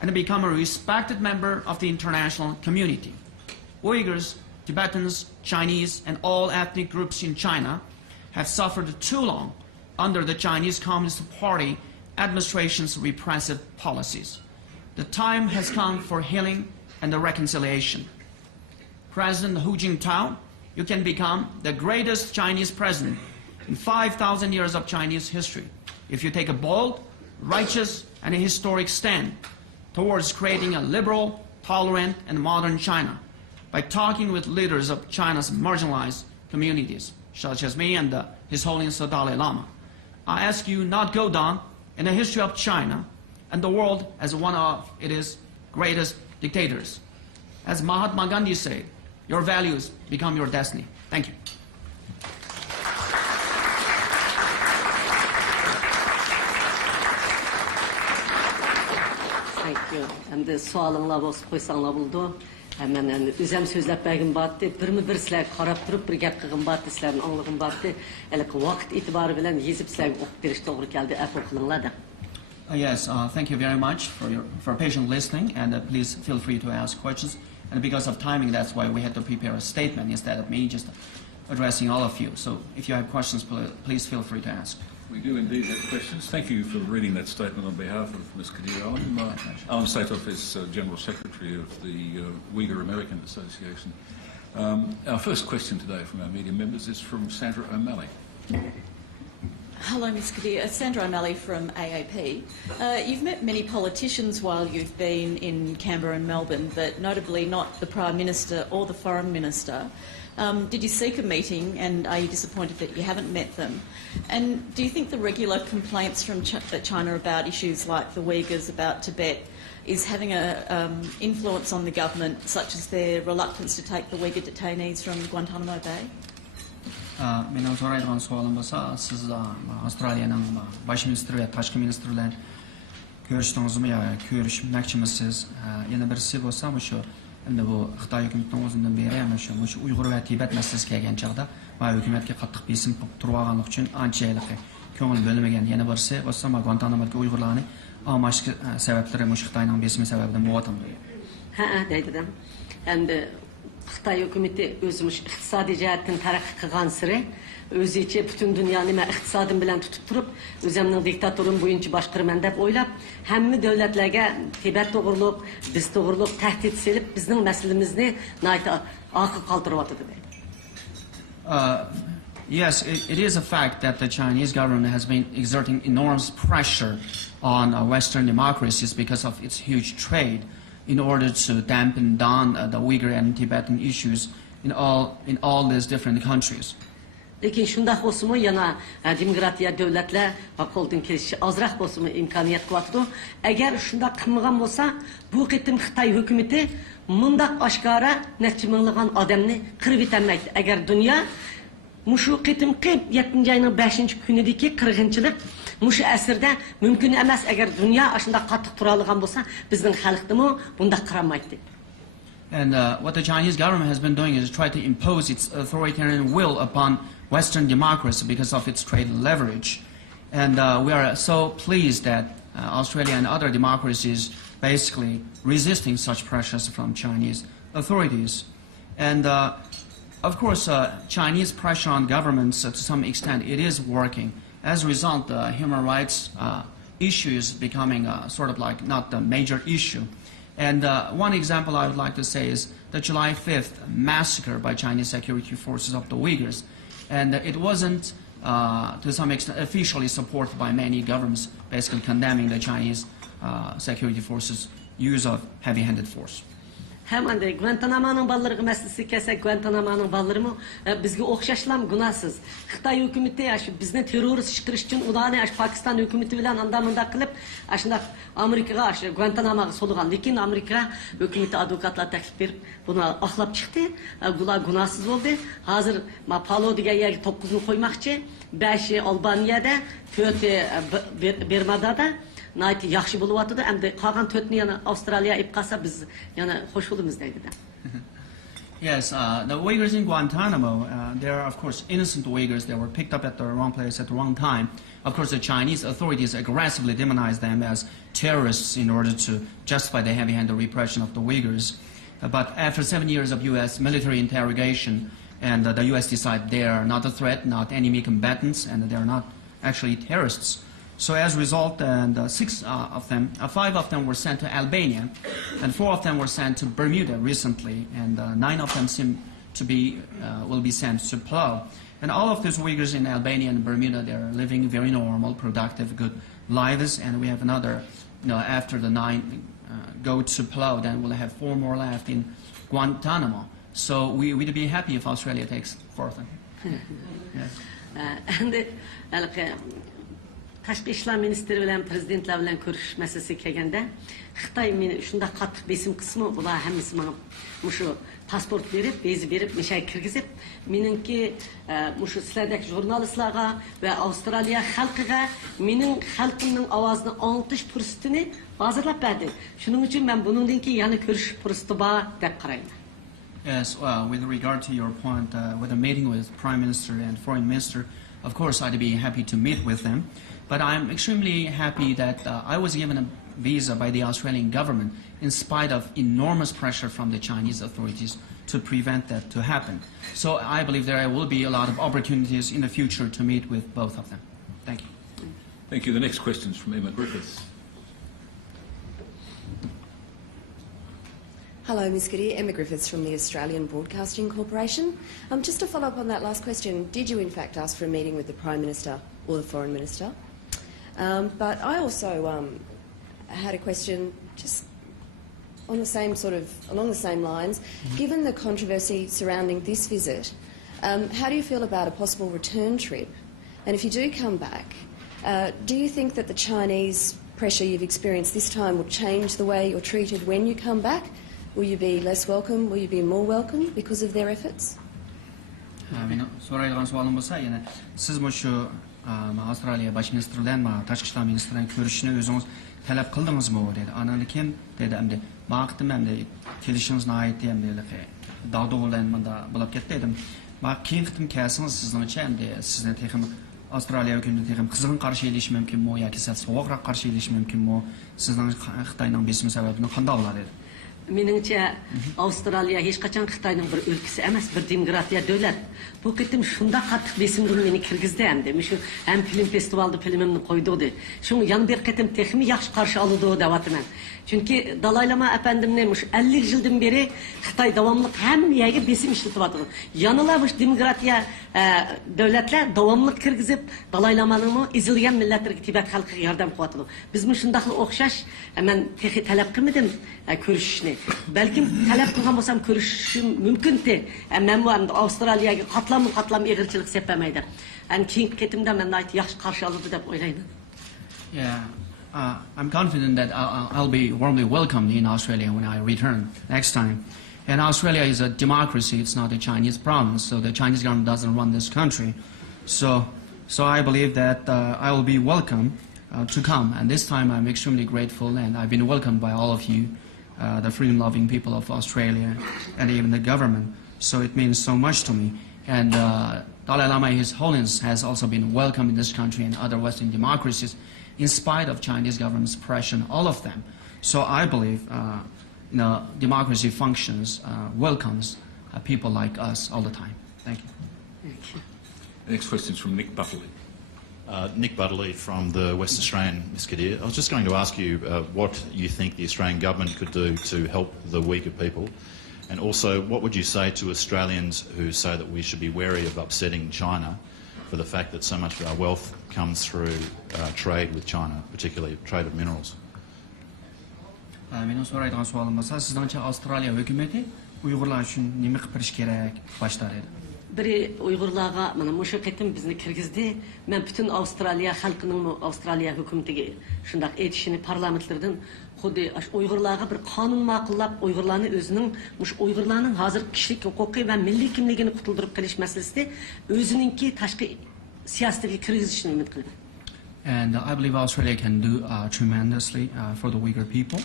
and become a respected member of the international community. Uyghurs, Tibetans, Chinese, and all ethnic groups in China have suffered too long under the Chinese Communist Party administration's repressive policies. The time has come for healing and the reconciliation. President Hu Jintao, you can become the greatest Chinese president in 5,000 years of Chinese history if you take a bold, righteous, and a historic stand towards creating a liberal, tolerant, and modern China by talking with leaders of China's marginalized communities, such as me and His Holiness the Dalai Lama. I ask you not go down in the history of China and the world as one of its greatest dictators. As Mahatma Gandhi said, your values become your destiny. Thank you. Thank you. Hem de sualınla koysanla buldu. Hemen üzem sözlep begim battı. Bir sizler qarab turib bir gap qilgim battı, sizlerin anlığım battı. Elki vaqt itibarı bilen yezip sizlerge oqib berish to'g'ri keldi. Afo qilinglar da. Yes, thank you very much for patient listening, and please feel free to ask questions. And because of timing, that's why we had to prepare a statement instead of me just addressing all of you. So if you have questions, please feel free to ask. We do indeed have questions. Thank you for reading that statement on behalf of Ms. Kadeer. Alan Satoff is General Secretary of the Uyghur American Association. Our first question today from our media members is from Sandra O'Malley. Hello, Ms. Kadeer. Sandra O'Malley from AAP. You've met many politicians while you've been in Canberra and Melbourne, but notably not the Prime Minister or the Foreign Minister. Did you seek a meeting, and are you disappointed that you haven't met them? And do you think the regular complaints from China about issues like the Uyghurs, about Tibet, is having an influence on the government, such as their reluctance to take the Uyghur detainees from Guantanamo Bay? Менің сұрайдыған суалым болса, сіз Австралияның баш министрі, ташқы министрі білән көріштіңіз бе, көрішмәкчімісіз? Yana birisi болса, endi bu Xitoy hukumatining o'zidan beri shu Uyg'ur va Tibet masalasi kelgan chaqda va hukumatga qattiq besim qilib turib olganlik uchun anchalik ko'ngil bo'lmagan. Yana birisi bo'lsa, Guantanamoga Uyg'urlarni olmash sabablari Xitoyning besimi sababidan bo'lyapti. Ha, deydim. Endi Xitoy hukumati o'zimiz iqtisodiy jihatdan taraqqiy qilgan siri o'zicha butun dunyoni men iqtisodim bilan tutib turib, o'zimning diktatorim bo'yicha boshqaraman deb o'ylab, hamma davlatlarga Tibet to'g'riliq, biz to'g'riliq tahdid selib, bizning masalamizni oqib qoldiryapti. Yes, it is a fact that the Chinese government has been exerting enormous pressure on Western democracies because of its huge trade, in order to dampen down the Uyghur and Tibetan issues in all these different countries. Lekin shundaq bo'lsa-mu, yana demokratiya davlatlar va qo'ldan kelishi ozroq bo'lsa-mu imkoniyat qilyapti. Agar shundaq qilmagan bo'lsa, bu qitim Xitoy hukumati mundaq oshkora necha minglagan odamni qirib etammaydi. Agar dunyo mushu qitimqi 7-oyning 5-kunidagi qirg'inchilik mushu asrda mumkin emas. Agar dunyo shundaq qattiq tura olgan bo'lsa, bizning xalqdimi bundaq qaramaydi. And what the Chinese government has been doing is try to impose its authoritarian will upon Western democracy because of its trade leverage. And we are so pleased that Australia and other democracies basically resisting such pressures from Chinese authorities. And of course, Chinese pressure on governments to some extent, it is working. As a result, the human rights issue is becoming sort of like not the major issue. And one example I would like to say is the July 5th massacre by Chinese security forces of the Uyghurs. And it wasn't, to some extent, officially supported by many governments, basically condemning the Chinese security forces' use of heavy-handed force. Hemen de Guantanamo'nun balları meselesi kese Guantanamo'nun balları mı bizge okşaşlam günahsız. Xitoy hukumati bizni terörist çıkırış için ulanı Pakistan hukumati bilen andamında kılıp aşında Amerika'ga Guantanamo'ga soluğan. Lekin Amerika hukumati advokatlar teklif verip bunu ahlap çıktı. Bular günahsız oldu. Hazır Palo diye yer 9'unu koymakçı. 5'i Albaniyada, 4'i Birma'da da Naiti yaxşı buluvatıdı. Hem de kalan tötünü yana Avustralya ip kalsa biz yana hoş bulumuz deydi de. Yes, the Uyghurs in Guantanamo, they are, of course, innocent Uyghurs. They were picked up at the wrong place at the wrong time. Of course, the Chinese authorities aggressively demonized them as terrorists in order to justify the heavy-handed repression of the Uyghurs. But after 7 years of U.S. military interrogation, and the U.S. decided they are not a threat, not enemy combatants, and they are not actually terrorists. So as a result, five of them were sent to Albania, and 4 of them were sent to Bermuda recently, and 9 of them seem to be will be sent to Palau. And all of these Uyghurs in Albania and Bermuda, they are living very normal, productive, good lives. And we have another, after the 9 go to Palau, then we'll have 4 more left in Guantanamo. So we'd be happy if Australia takes 4 of them. Yes. Tashqi ishlar ministri bilan prezidentlar bilan ko'rish masalasiga kelganda Xitoy meni shunda qattiq besim qismi bular hammasi menga mushu pasport berib, viza berib, mishay kirgizib, meningki mushu sizlardagi jurnalistlarga va Avstraliya xalqiga mening xalqimning ovozini anglatish fursatini hozirlab berdi. Shuning uchun men buningdan keyin yana ko'rish fursati bor deb qarayman. Yes, with regard to your point, with a meeting with Prime Minister and Foreign Minister, of course I'd be happy to meet with them. But I'm extremely happy that I was given a visa by the Australian government in spite of enormous pressure from the Chinese authorities to prevent that to happen. So I believe there will be a lot of opportunities in the future to meet with both of them. Thank you. Thank you. The next question is from Emma Griffiths. Hello, Ms Kadeer. Emma Griffiths from the Australian Broadcasting Corporation. Just to follow up on that last question, did you in fact ask for a meeting with the Prime Minister or the Foreign Minister? But I also had a question just on the same along the same lines. Given the controversy surrounding this visit, how do you feel about a possible return trip? And if you do come back, do you think that the Chinese pressure you've experienced this time will change the way you're treated when you come back? Will you be less welcome? Will you be more welcome because of their efforts? Avstraliya bosh ministri bilan tashqi ishlar ministri bilan ko'rishishni o'zingiz talab qildingizmi dedi. Anani kim dedi, endi vaqtim endi kelishingizni aytdi, endi dog'da bilan menda bo'lib ketdi dedim. Keyin qitim kelsangiz sizningcha endi sizni texim Avstraliya hukumati texim qizg'in qarshi elish mumkinmi yoki sovuqroq qarshi elish mumkinmi? Sizning Xitoyning besimi sababini qanday bo'ladi dedi. Meningcha Avstraliya hech qachon Xitoyning bir o'lkasi emas, bir demokratiya davlat. Bu qitim shunda qattiq besimdan meni kirgizdi endi. Shu ham film festivalda filmimni qo'ydi. Shu yana bir qitim texmi yaxshi qarshi oldi deyapman. Chunki Dalai Lama efendimni 50 yildan beri Xitoy davomli hamma yerga besim ishlatyapti. Yanılar bu demokratiya davlatlar davomli kirgizib Dalai Lama'ning izilgan millatlarga Tibet xalqiga yordam qilyapti. Biz shundaq o'xshash men talab qilmadim ko'rishishni. Balkim talab qilgan bo'lsam ko'rishishim mumkin-di. Men bu Avstraliyaga qatlam ig'irchilik sepamaydi. Keyin ketimda men yaxshi qarshi oladi deb o'ylayman. Yeah. I'm confident that I'll be warmly welcomed in Australia when I return next time. And Australia is a democracy, it's not a Chinese province, so the Chinese government doesn't run this country. So I believe that I will be welcome to come. And this time I'm extremely grateful, and I've been welcomed by all of you, the freedom-loving people of Australia, and even the government. So it means so much to me. And Dalai Lama, His Holiness, has also been welcomed in this country and other Western democracies, in spite of Chinese government's pressure, all of them. So I believe democracy functions, welcomes people like us all the time. Thank you. Thank you. The next question is from Nick Butterley. Nick Butterley from the West Australian, Ms Kadeer. I was just going to ask you what you think the Australian government could do to help the Uyghur people, and also what would you say to Australians who say that we should be wary of upsetting China for the fact that so much of our wealth comes through trade with China, particularly trade of minerals? Mening so'raydigan savolim bo'lsa, sizningcha Avstraliya hukumati Uyg'urlar uchun nima qilish kerak boshlar edi? Biri Uyg'urlarga mana shu qitim bizni kirgizdi. Men butun Avstraliya xalqining Avstraliya hukumatiga shundaq aytishini parlamentlardan xuddi Uyg'urlarga bir qonun ma'qullab, Uyg'urlarni o'zining Uyg'urlarning hozir kishilik huquqi va milliy kimligini qutuldirib qilish masalasida o'zininki tashqi siyosatiga kirgizishni umid qilaman. And I believe Australia can do tremendously for the Uyghur people.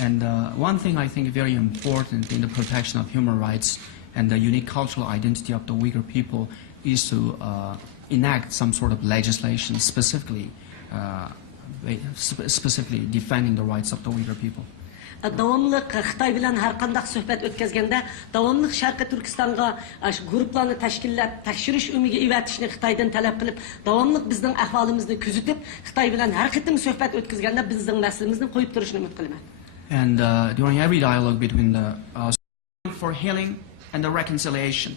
And one thing I think very important in the protection of human rights and the unique cultural identity of the Uyghur people is to enact some sort of legislation specifically defending the rights of the Uyghur people. Davamlı Xitay bilen her kandak söhbet ötközgende davamlı Şarkı Türkistan'a gruplarını teşkillep tekşiriş ümidi ivetişini Xitaydan talep kılıp davamlı bizden ahvalımızı küzütüp Xitay bilen her kıtım söhbet ötközgende bizden meselemizni koyup duruşunu ümit kılmak. And during every dialogue between the for healing and the reconciliation,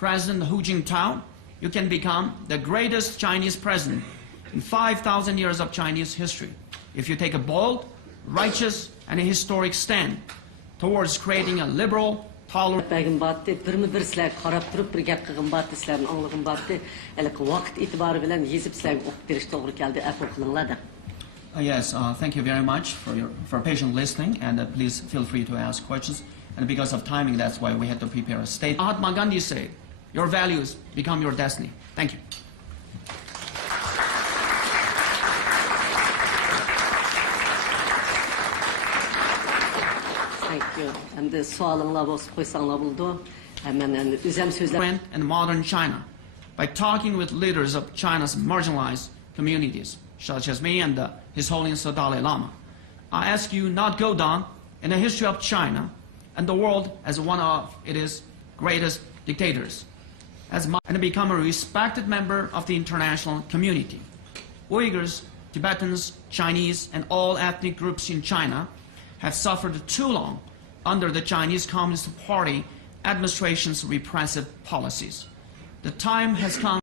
President Hu Jintao, you can become the greatest Chinese president in 5,000 years of Chinese history if you take a bold, righteous and a historic stand towards creating a liberal, tolerant. Begim battı, bir sizler qarab turib bir gap qilgin battı, sizlerin anlığın battı. Elki vaqt itibarı bilen yezip sizlerga o'qib berish to'g'ri keldi, afv qilinglar da. Yes, thank you very much for patient listening, and please feel free to ask questions. And because of timing, that's why we had to prepare a statement. Mahatma Gandhi said, "Your values become your destiny." Thank you. Thank you. And the sualınla bosib qo'ysanglar bo'ldi. Hemen endi o'zim so'zlar. And modern China by talking with leaders of China's marginalized communities, such as me and His Holiness the Dalai Lama. I ask you not go down in the history of China and the world as one of its greatest dictators, and become a respected member of the international community. Uyghurs, Tibetans, Chinese, and all ethnic groups in China have suffered too long under the Chinese Communist Party administration's repressive policies. The time has come